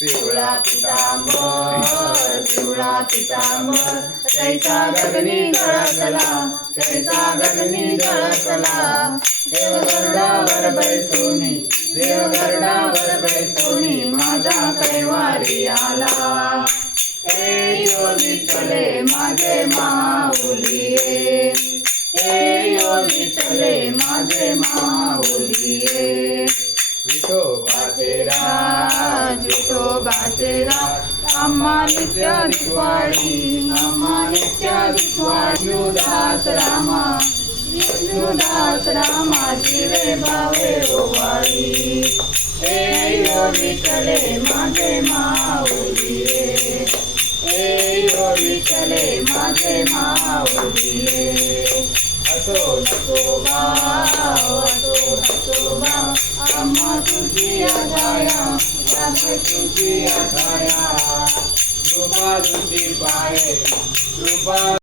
पिवळा पितांबर पिवळा पितांबर तैसा गगनी जळतला तैसा गगनी जळतला देव गरुडावर बैसोनी देव गरुडावर बैसोनी माझा कैवारी आला हे यो विठ्ठले माझे माऊलिये हे यो विठ्ठले माझे माऊलिये विठोबाचे राज आम्हा नित्य दिवाळी आम्हा नित्य दिवाळी विष्णुदास रामा जीवे भावे ओवाळी हे यो विठ्ठले माझे माऊलिये हे यो विठ्ठले माझे माऊलिये असो नसो भाव आम्हा तुझी आधाया तुझी आधाया कृपा तुझी पाहे कृपा